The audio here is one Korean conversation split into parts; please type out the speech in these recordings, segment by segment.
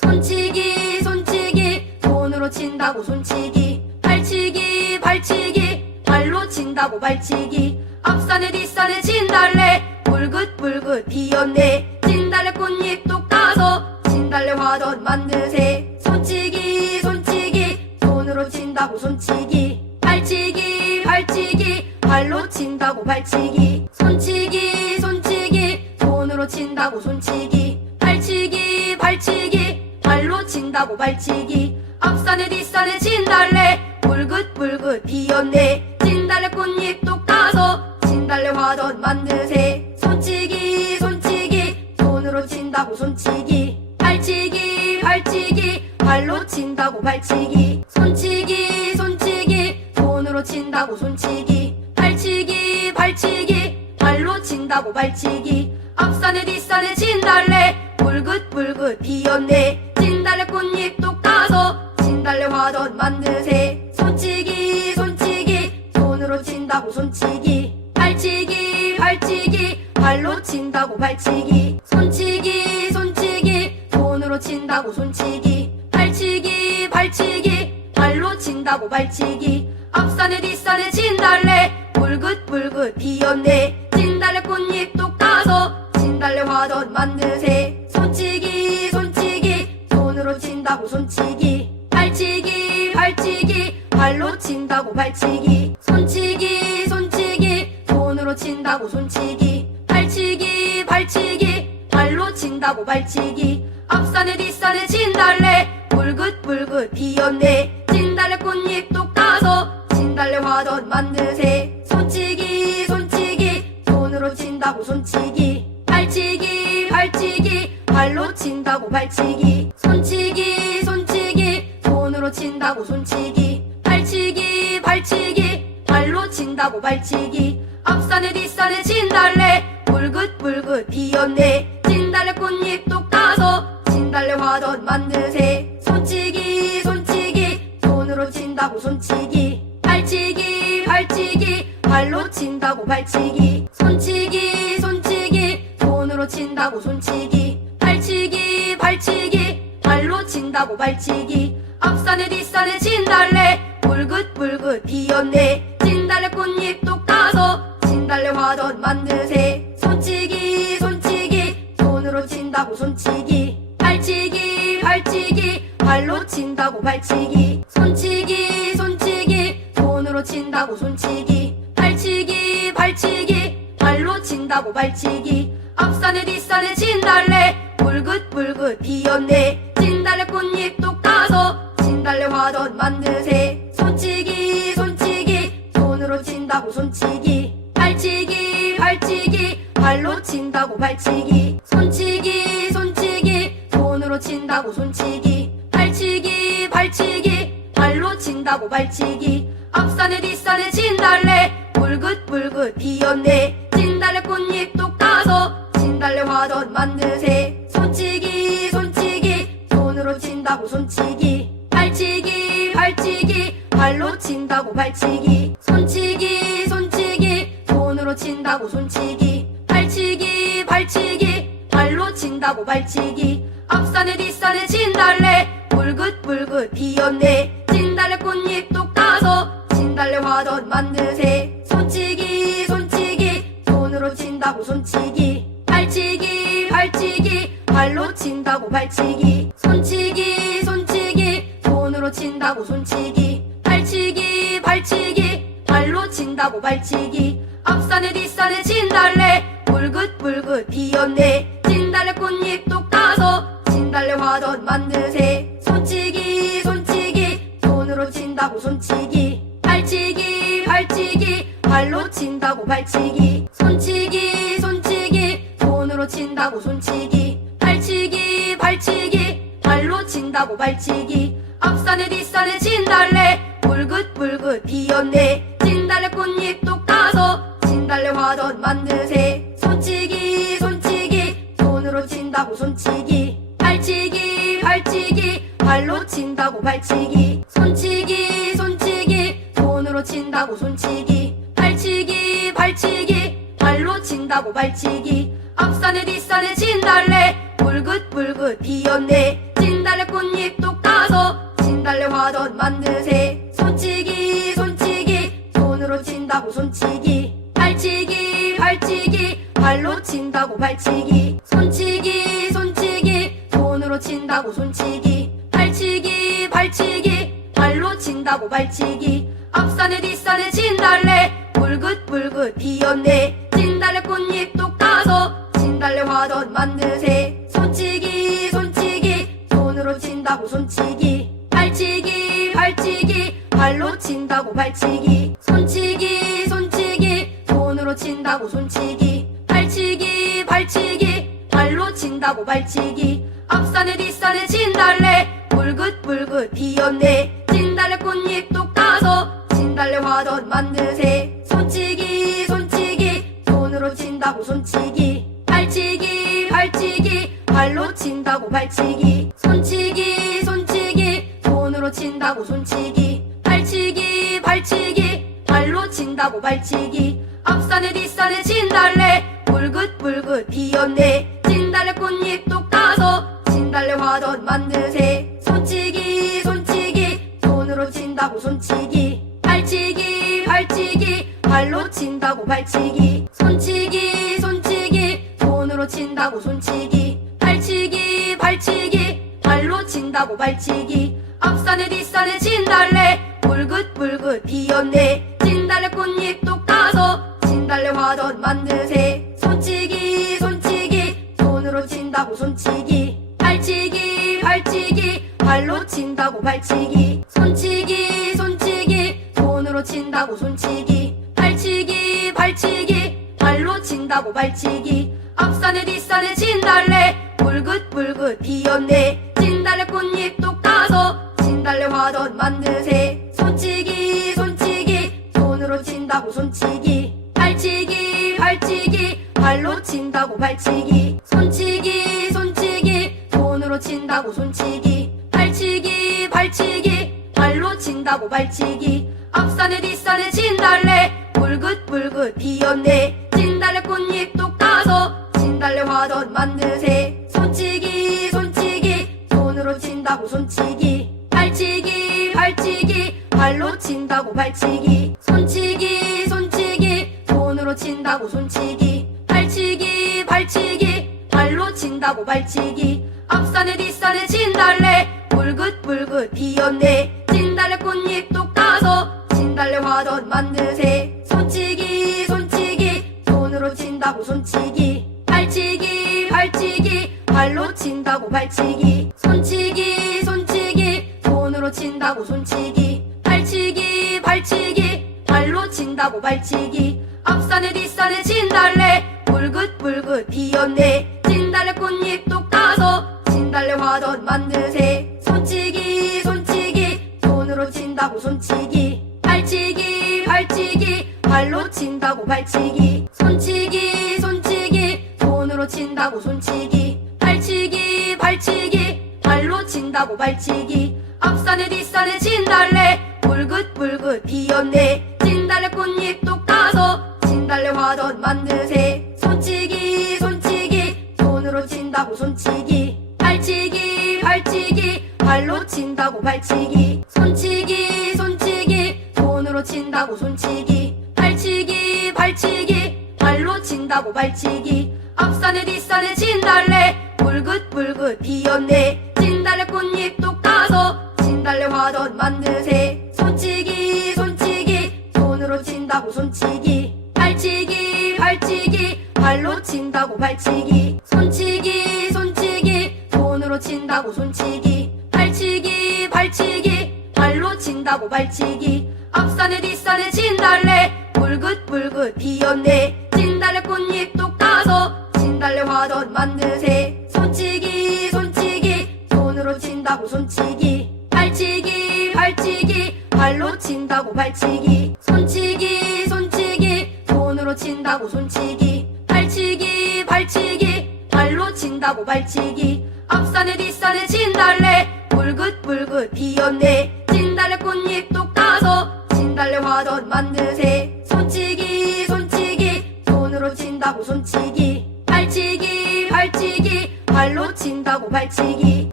손치기 손치기 손으로 친다고 손치기. 발치기 발치기 발로 친다고 발치기. 앞산에 뒷산에 진달래 붉긋붉긋 피었네. 진달래 꽃잎 똑 따서 진달래 화전 만드세. 손치기 손치기 손으로 친다고 손치기. 발치기 발치기 발로 친다고 발치기. 손치기 손치기 손으로 친다고 손치기. 발치기 발치기 발로 친다고 발치기. 앞산에 뒷산에 진달래 붉긋붉긋 피었네. 진달래 꽃잎 똑 따서 진달래 화전 만드세. 손치기 손치기 손으로 친다고 손치기. 발치기 발치기 발로 친다고 발치기. 손치기 손치기 손으로 친다고 손치기. 발치기 발치기 발로 친다고 발치기. 앞산에 뒷산에 진달래 붉긋붉긋 피었네. 진달래 꽃잎 똑 따서 진달래 화전 만드세. 손치기 손치기 손으로 친다고 손치기. 발치기 발치기 발로 친다고 발치기. 손치기 손치기 손으로 친다고 손치기. 발치기 발치기 발로 친다고 발치기. 앞산에 뒷산에 진달래 붉긋붉긋 피었네. 진달래 꽃잎 똑 따서 진달래 화전 만드세. 손치기 손치기 손으로 친다고 손치기. 발치기 발치기 발로 친다고 발치기. 손치기 손치기 손으로 친다고 손치기. 발치기 발치기 발로 친다고 발치기. 앞산에 뒷산에 진달래 붉긋붉긋 피었네. 진달래 꽃잎 똑 따서 진달래 화전 만드세. 손치기 손치기 손으로 친다고 손치기. 발치기 발치기 발로 친다고 발치기. 손치기 손치기 손으로 친다고 손치기. 발치기 발치기 발로 친다고 발치기. 앞산에 뒷산에 진달래 붉긋붉긋 피었네. 진달래 꽃잎 똑 따서 진달래 화전 만드세. 손치기 손치기 손으로 친다고 손치기. 발치기 발치기 발로 친다고 발치기. 손치기 손치기 손으로 친다고 손치기. 발치기 발치기 발로 친다고 발치기. 앞산에 뒷산에 진달래 붉긋붉긋 피었네. 진달래 꽃잎 똑 따서 진달래 화전 만드세. 손치기 손치기 손으로 친다고 손치기. 발치기 발치기 발로 친다고 발치기. 손치기 손치기 손으로 친다고 손치기. 발치기 발치기 발로 친다고 발치기. 앞산에 뒷산에 진달래 붉긋붉긋 피었네. 진달래 꽃잎 똑 따서 진달래 화전 만드세. 손치기 손치기 손으로 친다고 손치기. 발치기 발치기 발로 친다고 발치기. 손치기 손치기 손으로 친다고 손치기. 발치기 발치기 발로 친다고 발치기. 앞산에 뒷산에 진달래 붉긋붉긋 피었네. 진달래 꽃잎 똑 따서 진달래 화전 만드세. 손치기 손치기 손으로 친다고 손치기. 발치기 발치기 발로 친다고 발치기. 손치기 손치기 손으로 친다고 손치기. 발치기 발치기 발로 친다고 발치기. 앞산에 뒷산에 진달래 붉긋붉긋 피었네. 진달래 꽃잎 똑 따서 진달래 화전 만드세. 손치기 손치기 손으로 친다고 손치기. 발치기 발치기 발로 친다고 발치기. 손치기 손치기 손으로 친다고 손치기. 발치기 발치기 발로 친다고 발치기. 앞산에 뒷산에 진달래 붉긋붉긋 피었네. 진달래 꽃잎 똑 따서 진달래 화전 만드세. 손치기 손치기 손으로 친다고 손치기. 발치기 발치기 발로 친다고 발치기. 손치기 손치기 손으로 친다고 손치기. 발치기 발치기 발로 친다고 발치기. 앞산에 뒷산에 진달래 붉긋붉긋 피었네. 진달래 꽃잎 똑 따서 진달래 화전 만드세. 손치기 손치기 손으로 친다고 손치기. 발치기 발치기 발로 친다고 발치기. 손치기 손치기 손으로 친다고 손치기. 발치기 발치기 발로 친다고 발치기. 앞산에 뒷산에 진달래 붉긋붉긋 피었네. 진달래 꽃잎도 까서 진달래 화전 만드세. 손치기 손치기 손으로 친다고 손치기. 발치기 발치기 발로 친다고 발치기. 손치기 손치기 손으로 친다고 손치기. 발치기 발치기 발로 친다고 발치기. 앞산에 뒷산에 진달래 붉긋붉긋 피었네. 진달래 꽃잎도 까서 진달래 화전 만드세. 손치기 손치기 손으로 친다고 손치기. 발치기 발치기 발로 친다고 발치기. 손치기 손치기 손으로 친다고 손치기. 발치기 발치기 발로 친다고 발치기. 앞산에 뒷산에 진달래 붉긋붉긋 피었네. 진달래 꽃잎도 까서 진달래 화전 만드세. 손치기 손치기 손으로 친다고 손치기. 발치기 발치기 발로 친다고 발치기. 손치기 손치기 손으로 친다고 손치기. 발치기 발치기 발로 친다고 발치기. 앞산에 뒷산에 진달래 붉긋붉긋 피었네. 진달래 꽃잎도 까서 진달래 화전 만드세. 손치기 손치기 손으로 친다고 손치기. 발치기 발치기 발로 친다고 발치기. 손치기 손치기 손으로 친다고 손치기. 발치기 발치기 발로 친다고 발치기. 앞산에 뒷산에 진달래 붉긋붉긋 피었네. 진달래 꽃잎도 까서 진달래 화전 만드세. 손치기 손치기 손으로 친다고 손치기. 발치기 발치기 발로 친다고 발치기. 손치기 손치기 손으로 친다고 손치기. 발치기 발치기 발로 친다고 발치기. 앞산에 뒷산에 진달래 붉긋붉긋 피었네. 진달래 꽃잎도 까서 진달래 화전 만드세. 손치기 손치기 손으로 친다고 손치기. 발치기 발치기 발로 친다고 발치기. 손치기 손치기 손으로 친다고 손치기. 발치기 발치기 발로 친다고 발치기. 앞산에 뒷산에 진달래 붉긋붉긋 피었네. 진달래 꽃잎도 까서 진달래 화전 만드세. 손치기 손치기 손으로 친다고 손치기. 발치기 발치기 발로 친다고 발치기. 손치기 손치기 손으로 친다고 손치기. 발치기 발치기 발로 친다고 발치기. 앞산에 뒷산에 진달래 붉긋붉긋 피었네. 진달래 꽃잎도 까서 진달래 화전 만드세. 손치기 손치기 손으로 친다고 손치기. 발치기 발치기 발로 친다고 발치기. 손치기 손치기 손으로 친다고 손치기. 발치기 발치기 발로 친다고 발치기. 앞산에 뒷산에 진달래 붉긋붉긋 피었네. 진달래 꽃잎도 까서 진달래 화전 만드세. 손치기 손치기 손으로 친다고 손치기. 발치기 발치기 발로 친다고 발치기. 손치기 손치기 손으로 친다고 손치기. 발치기 발치기 발로 친다고 발치기. 앞산에 뒷산에 진달래 붉긋붉긋 피었네. 진달래 꽃잎도 까서 진달래 화전 만드세. 손치기 손치기 손으로 친다고 손치기. 발치기 발치기 발로 친다고 발치기. 손치기 손치기 손으로 친다고 손치기. 발치기 발치기 발로 친다고 발치기. 앞산에 뒷산에 진달래 붉긋붉긋 피었네. 진달래 꽃잎도 까서 진달래 화전 만드세. 손치기 손치기 손으로 친다고 손치기. 발치기 발치기 발로 친다고 발치기. 손치기 손치기 손으로 친다고 손치기. 발치기 발치기 발로 친다고 발치기. 앞산에 뒷산에 진달래 붉긋붉긋 피었네. 진달래 꽃잎도 까서 진달래 화전 만드세. 손치기 손치기 손으로 친다고 손치기. 발치기 발치기 발로 친다고 발치기. 손치기 손치기 손으로 친다고 손치기. 발치기 발치기 발로 친다고 발치기. 앞산에 뒷산에 진달래 붉긋붉긋 피었네. 진달래 꽃잎도 까서 진달래 화전 만드세. 손치기 손치기 손으로 친다고 손치기. 발치기 발치기 발로 친다고 발치기.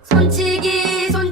손치기 손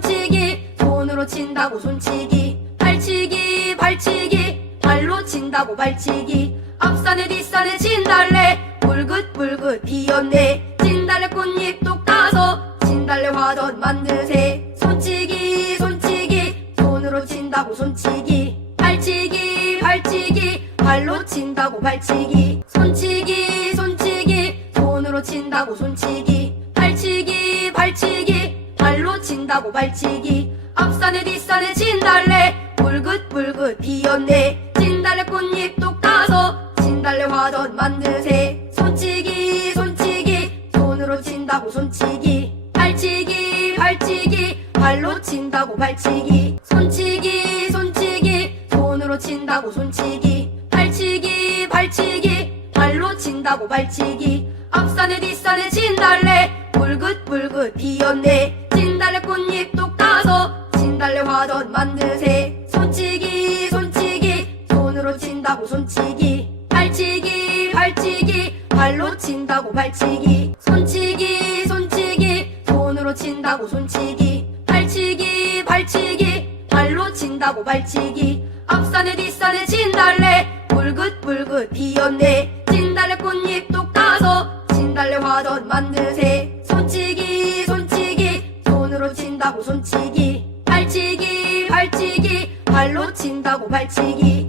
손으로 친다고 손치기 발치기 발치기 발로 친다고 발치기 앞산에 뒷산에 진달래 붉긋붉긋 피었네 진달래 꽃잎도 까서 진달래 화전 만드세 손치기 손치기 손으로 친다고 손치기 발치기 발치기 발로 친다고 발치기 손치기 손치기 손으로 친다고 손치기 발치기 발치기 발로 친다고 발치기 앞산에 뒷산에 진달래 붉긋붉긋 피었네 진달래 꽃잎도 까서 진달래 화전 만드세 손치기 손치기 손으로 친다고 손치기 발치기 발치기 발로 친다고 발치기 손치기 손치기 손으로 친다고 손치기 발치기 발치기 발로 친다고 발치기 앞산에 뒷산에 진달래 붉긋붉긋 피었네 진달래 꽃잎도 까서 진달래 화전 만드세 손치기 손치기 손으로 친다고 손치기 발치기 발치기 발로 친다고 발치기 손치기 손치기 손으로 친다고 손치기 발치기 발치기 발로 친다고 발치기 앞산에 뒷산에 진달래 붉긋붉긋 피었네 진달래 꽃잎도 까서 진달래 화전 만드세 손치기 손치기 손으로 친다고 손치기 발치기 발치기 발로 친다고 발치기